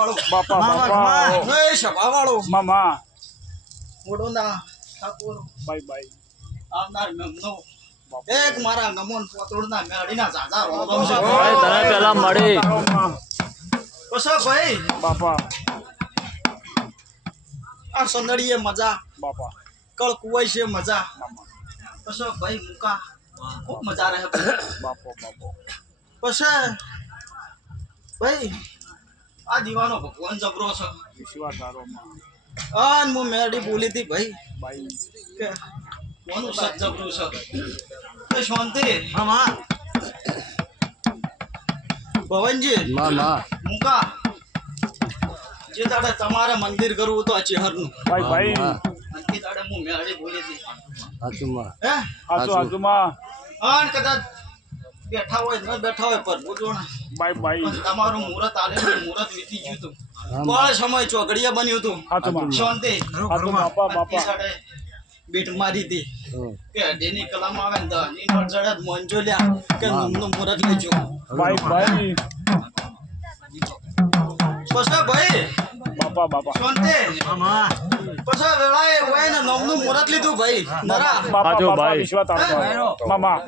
વાળો બાપા બાપા એ સભા વાળો મામા મોડોના ઠાકોર બાય બાય આવનાર મેમનો એક મારા નમોન પોતળના મેળીના જાજા રોમ છે ભાઈ તને પેલા મળી કશો ભાઈ બાપા આ સંદડીએ મજા બાપા કળ કુવાઈ છે મજા મામા કશો ભાઈ મુકા ખૂબ મજા રહે ભાઈ બાપો બાપો પછી ભાઈ આ દીવાનો ભગવાન જબરો છે વિશ્વાસ તારો માં અન હું મેડી બોલી હતી ભાઈ બાઈ કે કોનું સત જબરું છે એ શાંતિ મામા ભવનજી મામા મુકા જે દાડે તમારે મંદિર કરવું તો આ ચેહરનું બાય બાઈ અને એ દાડે હું મેડી બોલી હતી હાચુમાં હે હાચું હાચું માં અન કદાચ બેઠા હોય ન બેઠા હોય પર બોલો ને બાય બાઈ પણ તમારું મુહૂર્ત આલેલું મુહૂર્ત વીતી ગયું હતું પણ સમય ચોઘડિયા બન્યું હતું હાચું માં શાંતિ હાચું બાપા અને તે બાપા સાડે બેટ મારી હતી કે ડેની કલામ આવે ને દની નડજડત મોંજો લ્યા કે નમનું મુહૂર્ત લેજો બાય બાઈ પછી ભાઈ બાપા બાપા શાંતિ મામા પછી વેળાએ હોય ને નમનું મુહૂર્ત લીધું ભાઈ નરા બાપા હાચું બાપા ભાઈ. વિશ્વાસ તારો મામા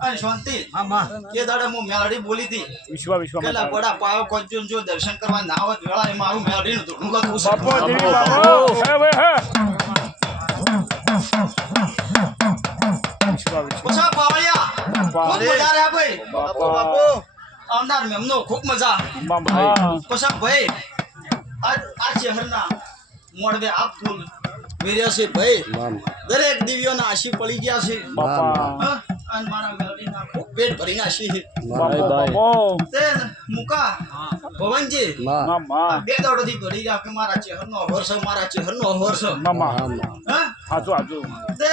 અને શાંતિ મામા એ દાડે હું મેલડી બોલી હતી વિશ્વાસ વિશ્વાસ પેલા બડા પાયો કોજ્જન જો દર્શન કરવા ના આવત વેળાએ મારું મેલડીનું ધૂળું લખવું છે બાપો દેવી બાપો હે ભાઈ હે વિશ્વાસ વિશ્વાસ પછી પાવળિયા ખૂબ મજા રહ્યા ભાઈ બાપા આવનાર મેમનો ખૂબ મજા મામા પછી ભાઈ આ શહેરના મોડવે આ ફૂલ વેર્યા છે ભાઈ દરેક દિવ્યોના આશી પડી ગયા છે બાપા હા? અને મારા મેલડીના ખૂબ પેટ ભરીને આશી છે બાપો બાપો તે મુકા ભવનજી મામા બે દોડોથી દોડી રહ્યા કે મારા ચહેરનો અહોર છે મારા ચહેરનો અહોર છે મામા હા? હાચું હાચું તે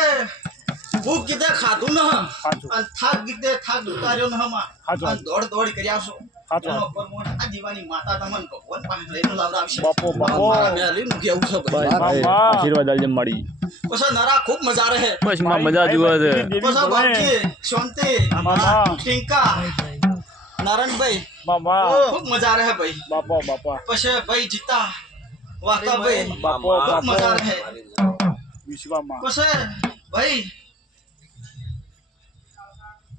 ભૂખ કીધે ખાધું ન હાચું અને થાક કીધે થાક ઉતાર્યો ન હમા હાચું. અને દોડ દોડ કર્યા છો હાચું. એનો પરમોણ આ દીવાની માતા તમને ભગવાન પાસે લઈને લાવડાવશે બાપો, બાપો. મારા મેલીનું કેવું છે ભાઈ મામા આશીર્વાદ આલજે મળી પછી નરા ખૂબ મજા રહે બસ માં મજા જુએ છે પછી બાપજી શાંતિ મામા ટીંકા નારાયણભાઈ મામા ખૂબ મજા રહે ભાઈ બાપા બાપા પછી ભાઈ જીતા વાતા ભાઈ બાપો ખૂબ મજા બાપો રહે વિશ્વમાં પછી ભાઈ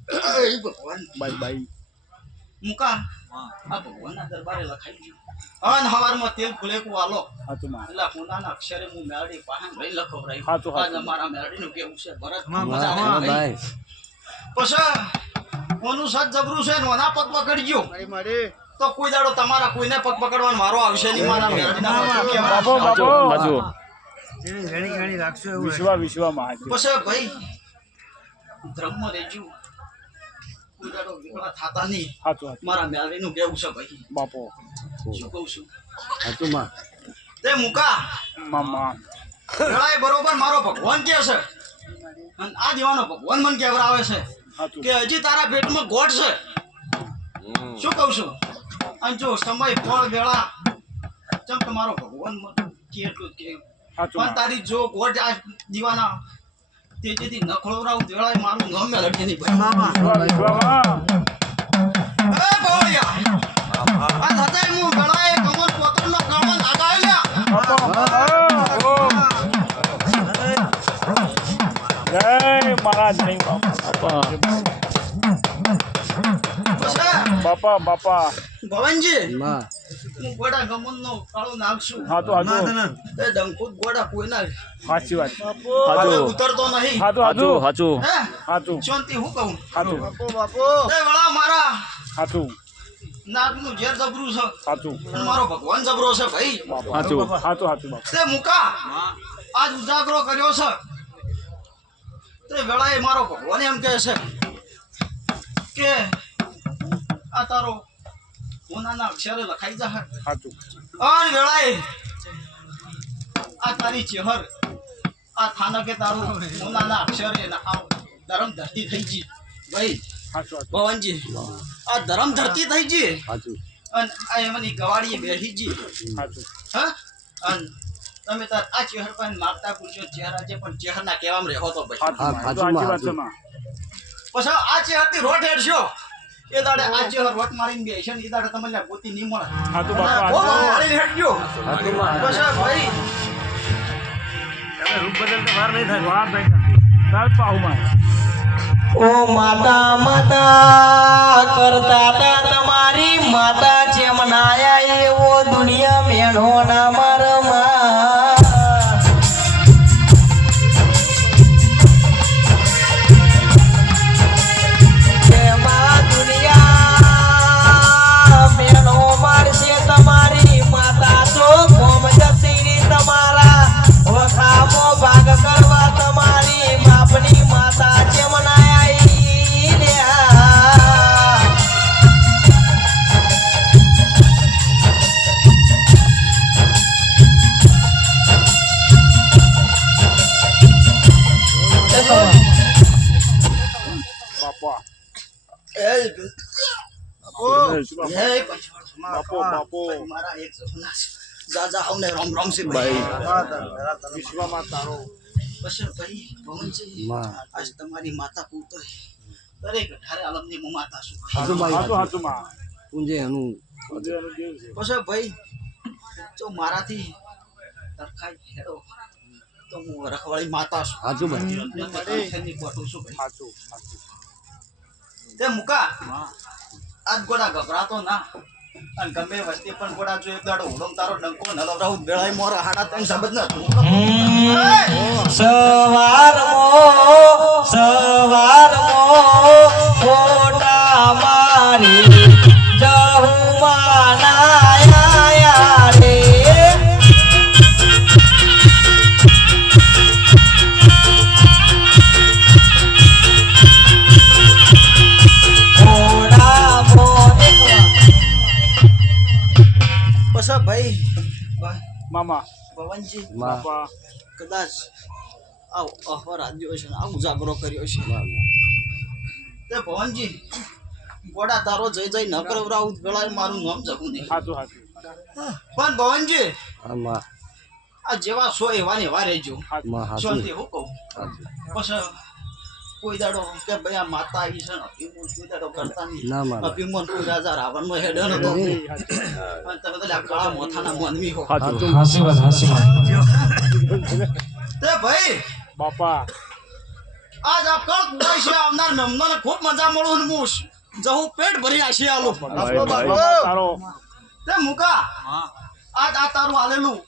એ ભગવાન બાય બાય મુકા આ ભગવાનના દરબારે લખાઈ ગયું અન હવારમાં તેલ ફુલેકું આલો હાચું માં એટલે હોનાના અક્ષરે હું મેળડી પાસે લઈ લખવરાઈ હાચું, હાચું. આજે મારા મેળડીનું કેવું છે ભરત મામા, મજા આવે મામા, ભાઈ. પછી ઓનું સત જબરું છે ને ઓના પગ પકડજો તો કોઈ દાડો તમારા કોઈને પગ પકડવાનો મારો આવશે નહીં મારા મેળડીના પગ કેવા. બાપો બાપો હાચું ઘણી ઘણી રાખશો એવું વિશ્વમાં હાચું પછી ભાઈ ધર્મ રેજુ કોઈ દાડો વિકળા થાતા નહીં હાચું હાચું મારા મેળડીનું કેવું છે ભાઈ બાપો શું કહું છું હાચુમાં તે મુકા મામા વેળાએ બરોબર મારો ભગવાન કે છે અને આ દીવાનો ભગવાન મને કેવરાવે છે હાચું કે હજી તારા પેટમાં ગોઠ છે શું કહું છું અને જો સમય ફળ વેળા ચમ તમારો ભગવાન મને કે એટલું જ કે હાચું પણ તારી જો ગોઠ આ દીવાના તેજીથી ન ખોળવરાવું વેળાએ મારું નામ મેળવીએ નહીં ભાઈ મામા વિશ્વમાં એ ભોળિયા આ થતાય હું વેળાએ કમર પોતરનો કમર આગાય લ્યા જય મહારાજ નહીં બાપા પછી બાપા બાપા ભવનજી માં હું ગોડા ગમનનો કાળો નાખશું હાચું હાચું એ ડંકુત ગોડા કોઈના સાચી વાત હવે ઉતરતો નહીં હાચું હાચું હાચું હાચું હે હાચું શાંતિ હું કહું હાચું એ વળા મારા હાચું નાકનું ઝેર જબરું છે હાચું અને મારો ભગવાન જબરો છે ભાઈ હાચું હાચું હાચું બાપા તે મુકા આજ ઉજાગરો કર્યો છે તે વેળાએ મારો ભગવાન એમ કહે છે કે આ તારો હોનાના અક્ષરે લખાઈ જા હાચું અને વેળાએ આ તારી ચેહર આ થાનકે તારું હોનાના અક્ષરે આ ધરમ ધરતી થઈ ગઈ ભાઈ હાચું હાચું ભવનજી આ ધરમ ધરતી થઈ ગઈ હાચું અને આ એમની ગવાડીએ બેઠી ગઈ હાચું હા અને તમે તાર આ ચહેર પર માગતા પૂછ્યો ચહેરા છે પણ ચહેરના કહેવામાં રહેવો તો ભાઈ હાચું હાચું સાચી વાત છે માં પછી આ ચહેરથી રોટ હેડશો એ દાડે આ ચહેર વટ મારીને બેસે ને એ દાડે તમને ગોતી નહીં મળે. હાચું બાપા, બહુ હાચું. મારીને હેડજો. સાચું માં પછી ભાઈ તમે રૂપ બદલતા વાર નહીં થાય વાર નહીં થતી. ચાલ પાહુ માં. ઓ માતા માતા કરતા તા તમારી માતા જેમ નાયા એવો દુનિયા મેણો ના મારમાં જેમાં દુનિયા મેણો મારશે તમારી માતા તો કોમ જતી રી તમારા વખામો ભાગ કરવા તમારી બાપની માતા જેમ નાયા ઈ લ્યા. બાપા. એ શું બાપા? એ પછી બાપો, બાપો. મારા એક સપના છે. જા જા આવને રામ રામ છે ભાઈ. વિશ્વમાં તારો. પછી ભાઈ ભવનજી માં આજ તમારી માતા પૂતો દરેક અઢારે આલમની હું માતા છું. સાચું માં હાચું હાચું માં. પૂંજે એનું ઉદયનું દેવ છે. પછી ભાઈ જો મારાથી તરખાઈ હેડો તો હું રખવાળી માતા છું. સાચું ભાઈ ની કોટું છું ભાઈ. હાચું, હાચું. તે મુકા આજ ગોડા ગભરાતો ના અને ગમે વસ્તી પણ ગોડા જો એક દાડો ઉડમ તારો ડંકો નલવરાવું બેળાઈ મોરા હાડા ત્રણ શબ્દ ન સવારમો ખોટા મારી જહુમાં નાયા રે ખોડા મોદેવા પછી ભાઈ મામા. ભવનજી માં બાપા. કદાચ આવ અહવાર આદ્યો છે ને આ ઉજાગરો કર્યો છે તે ભવનજી ગોડા તારો જય જય ન કરવરાવું વેળાએ મારું નામ જવું નહીં. હાચું, હાચું. પણ ભવનજી માં આ જેવા સો એવા ને એવા રહેજો. માં સાચું શાંતિ હું કહું સાચું. પછી કોઈ દાડો કે ભાઈ આ માતા આવી છે ને અભિમોન કોઈ દાડો કરતા નહીં. ના મારે અભિમોન કોઈ રાજા રાવણનો હેડ નતો. અને તમે તો લ્યા કાળા મોથાના માનવી હો. સાચું તે ભાઈ બાપા. આજ આ કળ કુડાઈ છે આવનાર મેમનોને ખૂબ મજા મળું ને હું જહું પેટ ભરી આશી આલો. વિશ્વમાં તારો. તે મુકા આજ આ તારું આલેલું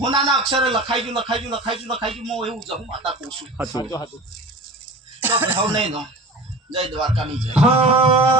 હોનાના અક્ષરે લખાઈ ગયું હું એવું જહું માતા કહું છું. સાચું હાચું, હાચું. તો ભાઈ હવે નહીં નો જય દ્વારકાની જય.